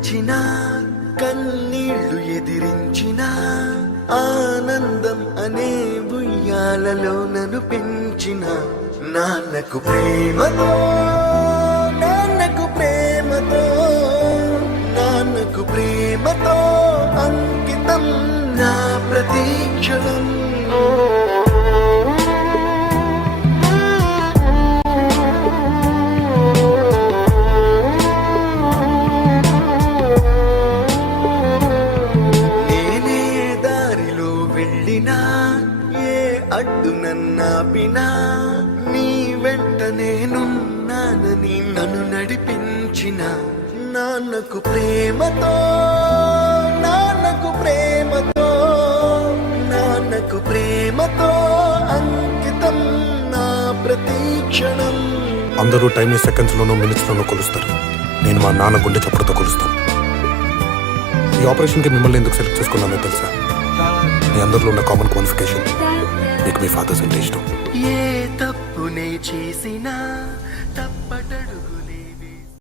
వచ్చిన కన్నీళ్లు ఎదిరించిన ఆనందం అనే ఉయ్యాలలో నన్ను పెంచిన నాన్నకు ప్రేమతో నాన్నకు ప్రేమతో నాన్నకు ప్రేమతో అంకితం నా ప్రతీక్షణం. నేనే దారిలో వెళ్ళినా ఏ అడ్డు నన్నాపినా నీ వెంట నేనున్నానని నన్ను నడిపించిన నాన్నకు ప్రేమతో నాన్నకు ప్రేమతో నాన్నకు ప్రేమతో అంకితం నా ప్రతీక్షణం. అందరూ టైంని సెకండ్స్లోనూ మినిట్స్లోనూ కొలుస్తారు. నేను మా నాన్న గుండె చప్పుడుతో కొలుస్తాను. ఈ ఆపరేషన్కి మిమ్మల్ని ఎందుకు సెలెక్ట్ చేసుకున్నానో తెలుసా? మీ అందరిలో ఉన్న కామన్ క్వాలిఫికేషన్ మీకు మీ ఫాదర్స్ అంటే ఇష్టం. ఏ తప్పునే చేసినా తప్ప